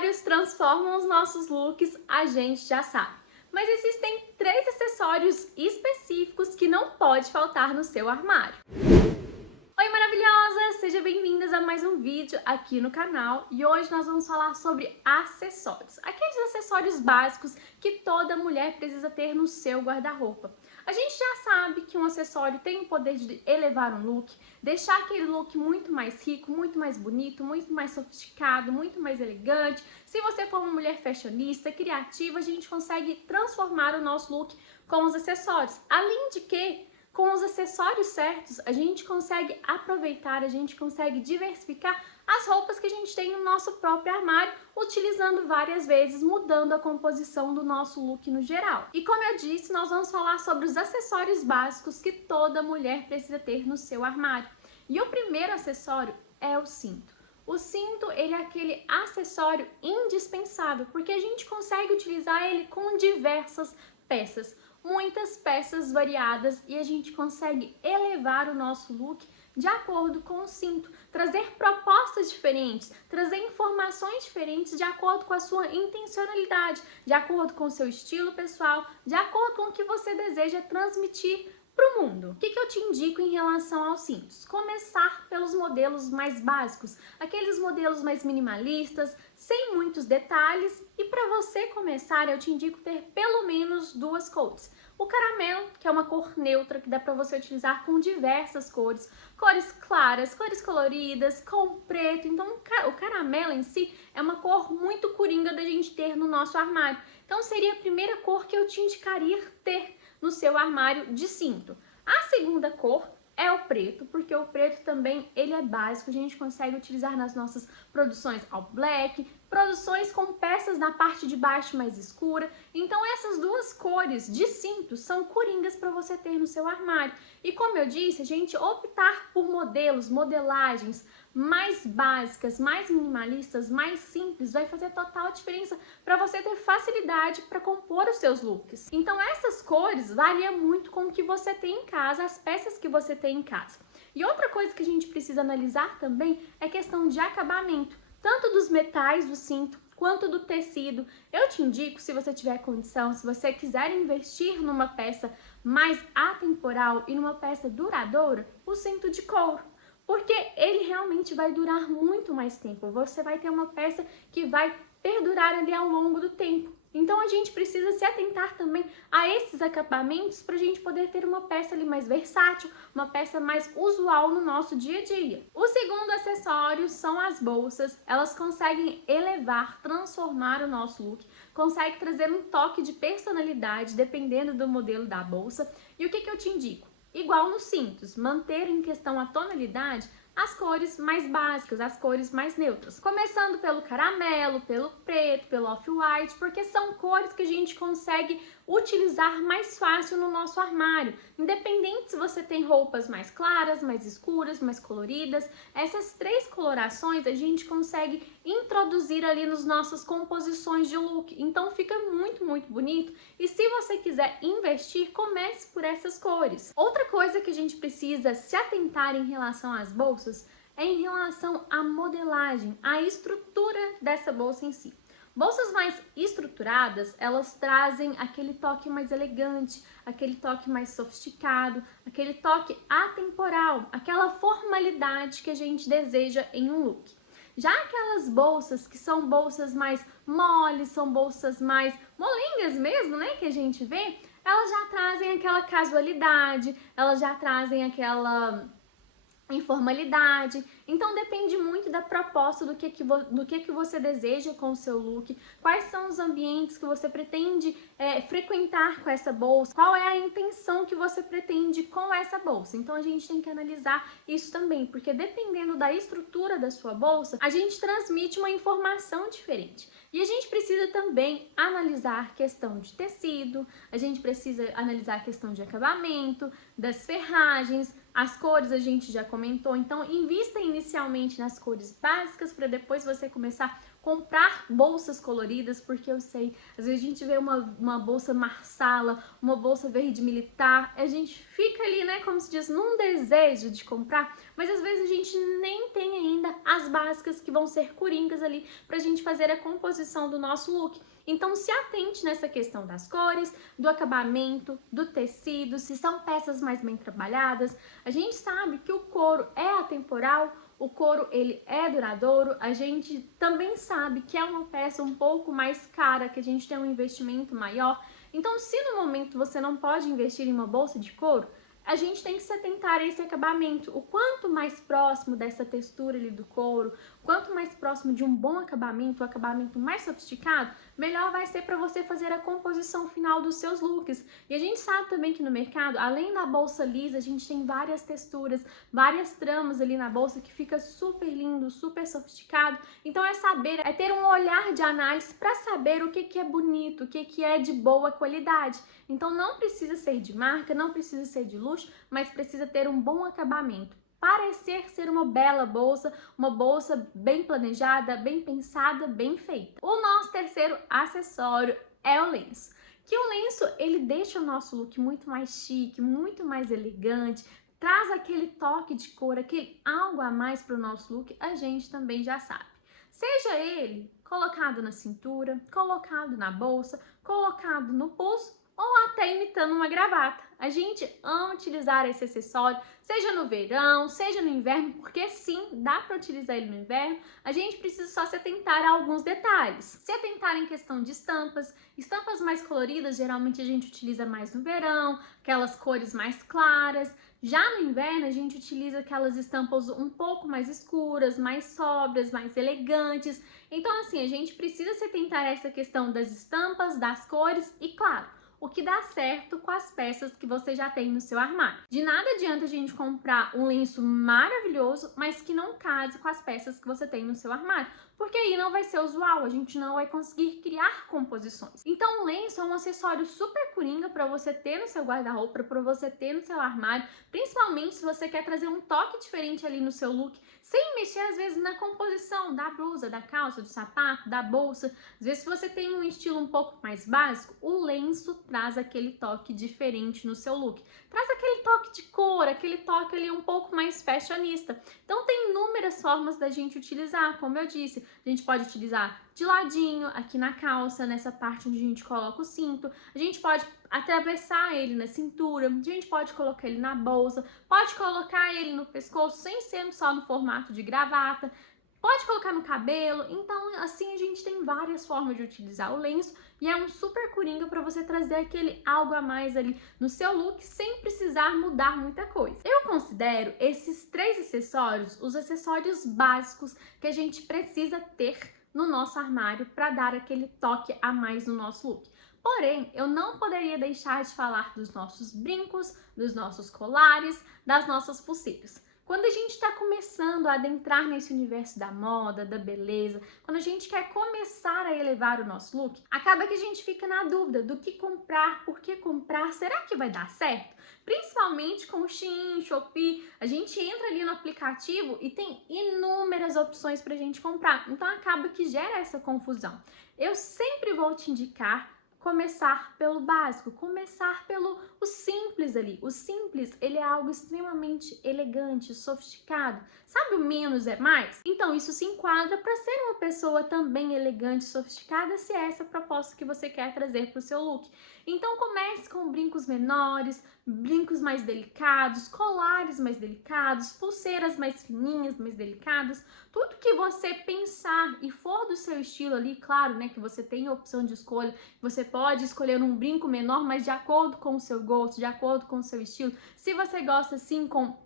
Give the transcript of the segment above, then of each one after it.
acessórios transformam os nossos looks, a gente já sabe. Mas existem 3 acessórios específicos que não pode faltar no seu armário. Oi maravilhosas! Sejam bem-vindas a mais um vídeo aqui no canal e hoje nós vamos falar sobre acessórios. Aqueles acessórios básicos que toda mulher precisa ter no seu guarda-roupa. A gente já sabe que um acessório tem o poder de elevar um look, deixar aquele look muito mais rico, muito mais bonito, muito mais sofisticado, muito mais elegante. Se você for uma mulher fashionista, criativa, a gente consegue transformar o nosso look com os acessórios. Além de que, com os acessórios certos, a gente consegue aproveitar, a gente consegue diversificar as roupas que a gente tem no nosso próprio armário, utilizando várias vezes, mudando a composição do nosso look no geral. E como eu disse, nós vamos falar sobre os acessórios básicos que toda mulher precisa ter no seu armário. E o primeiro acessório é o cinto. O cinto, ele é aquele acessório indispensável, porque a gente consegue utilizar ele com diversas peças. Muitas peças variadas e a gente consegue elevar o nosso look de acordo com o cinto, trazer propostas diferentes, trazer informações diferentes de acordo com a sua intencionalidade, de acordo com o seu estilo pessoal, de acordo com o que você deseja transmitir para o mundo. O que eu te indico em relação aos cintos? Começar pelos modelos mais básicos, aqueles modelos mais minimalistas, sem muitos detalhes, e para você começar eu te indico ter pelo menos 2 cores. O caramelo, que é uma cor neutra que dá para você utilizar com diversas cores, cores claras, cores coloridas, com preto. Então o caramelo em si é uma cor muito coringa da gente ter no nosso armário. Então seria a primeira cor que eu te indicaria ter no seu armário de cinto. A segunda cor é o preto, porque o preto também ele é básico, a gente consegue utilizar nas nossas produções all black, produções com peças na parte de baixo mais escura. Então essas 2 cores de cinto são coringas para você ter no seu armário. E como eu disse, a gente optar por modelos, modelagens mais básicas, mais minimalistas, mais simples, vai fazer total diferença para você ter facilidade para compor os seus looks. Então essas cores variam muito com o que você tem em casa, as peças que você tem em casa. E outra coisa que a gente precisa analisar também é questão de acabamento, tanto dos metais do cinto quanto do tecido. Eu te indico, se você tiver condição, se você quiser investir numa peça mais atemporal e numa peça duradoura, o cinto de couro. Porque ele realmente vai durar muito mais tempo. Você vai ter uma peça que vai perdurar ali ao longo do tempo. Então a gente precisa se atentar também a esses acabamentos para a gente poder ter uma peça ali mais versátil, uma peça mais usual no nosso dia a dia. O segundo acessório são as bolsas. Elas conseguem elevar, transformar o nosso look, conseguem trazer um toque de personalidade dependendo do modelo da bolsa. E o que eu te indico? Igual nos cintos, manter em questão a tonalidade, as cores mais básicas, as cores mais neutras. Começando pelo caramelo, pelo preto, pelo off-white, porque são cores que a gente consegue utilizar mais fácil no nosso armário. Independente se você tem roupas mais claras, mais escuras, mais coloridas, essas 3 colorações a gente consegue introduzir ali nas nossas composições de look. Então fica muito, muito bonito. E se você quiser investir, comece por essas cores. Outra coisa que a gente precisa se atentar em relação às bolsas é em relação à modelagem, à estrutura dessa bolsa em si. Bolsas mais estruturadas, elas trazem aquele toque mais elegante, aquele toque mais sofisticado, aquele toque atemporal, aquela formalidade que a gente deseja em um look. Já aquelas bolsas que são bolsas mais moles, são bolsas mais molengas mesmo, né, que a gente vê, elas já trazem aquela casualidade, elas já trazem aquela informalidade. Então depende muito da proposta do que você deseja com o seu look, quais são os ambientes que você pretende frequentar com essa bolsa, qual é a intenção que você pretende com essa bolsa. Então a gente tem que analisar isso também, porque dependendo da estrutura da sua bolsa, a gente transmite uma informação diferente. E a gente precisa também analisar a questão de tecido, a gente precisa analisar a questão de acabamento, das ferragens, as cores a gente já comentou. Então invista inicialmente nas cores básicas para depois você começar comprar bolsas coloridas, porque eu sei, às vezes a gente vê uma bolsa marsala, uma bolsa verde militar, a gente fica ali, né, como se diz, num desejo de comprar, mas às vezes a gente nem tem ainda as básicas que vão ser coringas ali pra gente fazer a composição do nosso look. Então se atente nessa questão das cores, do acabamento, do tecido, se são peças mais bem trabalhadas. A gente sabe que o couro é atemporal, o couro ele é duradouro, a gente também sabe que é uma peça um pouco mais cara, que a gente tem um investimento maior. Então se no momento você não pode investir em uma bolsa de couro, a gente tem que se atentar a esse acabamento. O quanto mais próximo dessa textura ali do couro, quanto mais próximo de um bom acabamento, um acabamento mais sofisticado, melhor vai ser para você fazer a composição final dos seus looks. E a gente sabe também que no mercado, além da bolsa lisa, a gente tem várias texturas, várias tramas ali na bolsa que fica super lindo, super sofisticado. Então é saber, é ter um olhar de análise para saber o que é bonito, o que é de boa qualidade. Então não precisa ser de marca, não precisa ser de luxo, mas precisa ter um bom acabamento. Parecer ser uma bela bolsa, uma bolsa bem planejada, bem pensada, bem feita. O nosso terceiro acessório é o lenço. Que o lenço, ele deixa o nosso look muito mais chique, muito mais elegante, traz aquele toque de cor, aquele algo a mais para o nosso look, a gente também já sabe. Seja ele colocado na cintura, colocado na bolsa, colocado no pulso, ou até imitando uma gravata. A gente ama utilizar esse acessório, seja no verão, seja no inverno, porque sim, dá para utilizar ele no inverno. A gente precisa só se atentar a alguns detalhes. Se atentar em questão de estampas, estampas mais coloridas, geralmente a gente utiliza mais no verão, aquelas cores mais claras. Já no inverno, a gente utiliza aquelas estampas um pouco mais escuras, mais sóbrias, mais elegantes. Então, assim, a gente precisa se atentar a essa questão das estampas, das cores e, claro, o que dá certo com as peças que você já tem no seu armário. De nada adianta a gente comprar um lenço maravilhoso, mas que não case com as peças que você tem no seu armário, porque aí não vai ser usual, a gente não vai conseguir criar composições. Então o lenço é um acessório super coringa para você ter no seu guarda-roupa, para você ter no seu armário, principalmente se você quer trazer um toque diferente ali no seu look, sem mexer às vezes na composição da blusa, da calça, do sapato, da bolsa. Às vezes se você tem um estilo um pouco mais básico, o lenço traz aquele toque diferente no seu look. Traz aquele toque de cor, aquele toque ali um pouco mais fashionista. Então tem inúmeras formas da gente utilizar, como eu disse. A gente pode utilizar de ladinho, aqui na calça, nessa parte onde a gente coloca o cinto. A gente pode atravessar ele na cintura, a gente pode colocar ele na bolsa, pode colocar ele no pescoço sem ser só no formato de gravata. Pode colocar no cabelo, então assim a gente tem várias formas de utilizar o lenço e é um super coringa para você trazer aquele algo a mais ali no seu look sem precisar mudar muita coisa. Eu considero esses três acessórios os acessórios básicos que a gente precisa ter no nosso armário para dar aquele toque a mais no nosso look. Porém, eu não poderia deixar de falar dos nossos brincos, dos nossos colares, das nossas pulseiras. Quando a gente está começando a adentrar nesse universo da moda, da beleza, quando a gente quer começar a elevar o nosso look, acaba que a gente fica na dúvida do que comprar, por que comprar, será que vai dar certo? Principalmente com o Shein, Shopee, a gente entra ali no aplicativo e tem inúmeras opções para a gente comprar, então acaba que gera essa confusão. Eu sempre vou te indicar começar pelo básico, começar pelo o simples ali. O simples, ele é algo extremamente elegante, sofisticado. Sabe o menos é mais? Então isso se enquadra para ser uma pessoa também elegante, sofisticada, se é essa a proposta que você quer trazer para o seu look. Então comece com brincos menores, brincos mais delicados, colares mais delicados, pulseiras mais fininhas, mais delicadas. Tudo que você pensar e for do seu estilo ali, claro, né, que você tem a opção de escolha, você pode escolher um brinco menor, mas de acordo com o seu gosto, de acordo com o seu estilo. Se você gosta assim com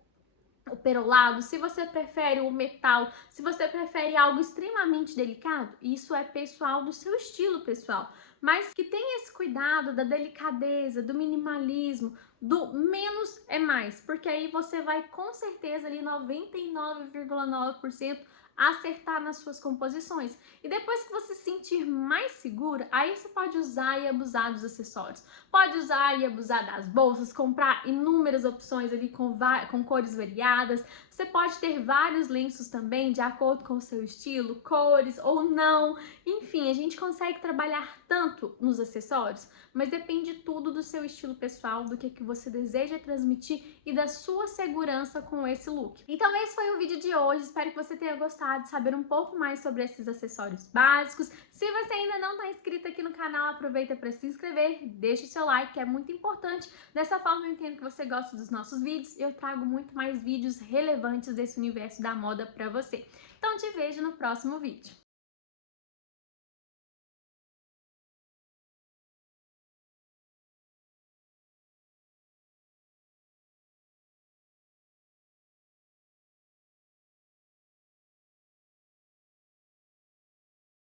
o perolado, se você prefere o metal, se você prefere algo extremamente delicado, isso é pessoal do seu estilo pessoal, mas que tenha esse cuidado da delicadeza, do minimalismo, do menos é mais, porque aí você vai com certeza ali 99,9% acertar nas suas composições. E depois que você se sentir mais segura, aí você pode usar e abusar dos acessórios. Pode usar e abusar das bolsas, comprar inúmeras opções ali com cores variadas. Você pode ter vários lenços também, de acordo com o seu estilo, cores ou não. Enfim, a gente consegue trabalhar tanto nos acessórios, mas depende tudo do seu estilo pessoal, do que você deseja transmitir e da sua segurança com esse look. Então esse foi o vídeo de hoje, espero que você tenha gostado de saber um pouco mais sobre esses acessórios básicos. Se você ainda não está inscrito aqui no canal, aproveita para se inscrever, deixa o seu like, que é muito importante. Dessa forma eu entendo que você gosta dos nossos vídeos e eu trago muito mais vídeos relevantes desse universo da moda para você. Então te vejo no próximo vídeo.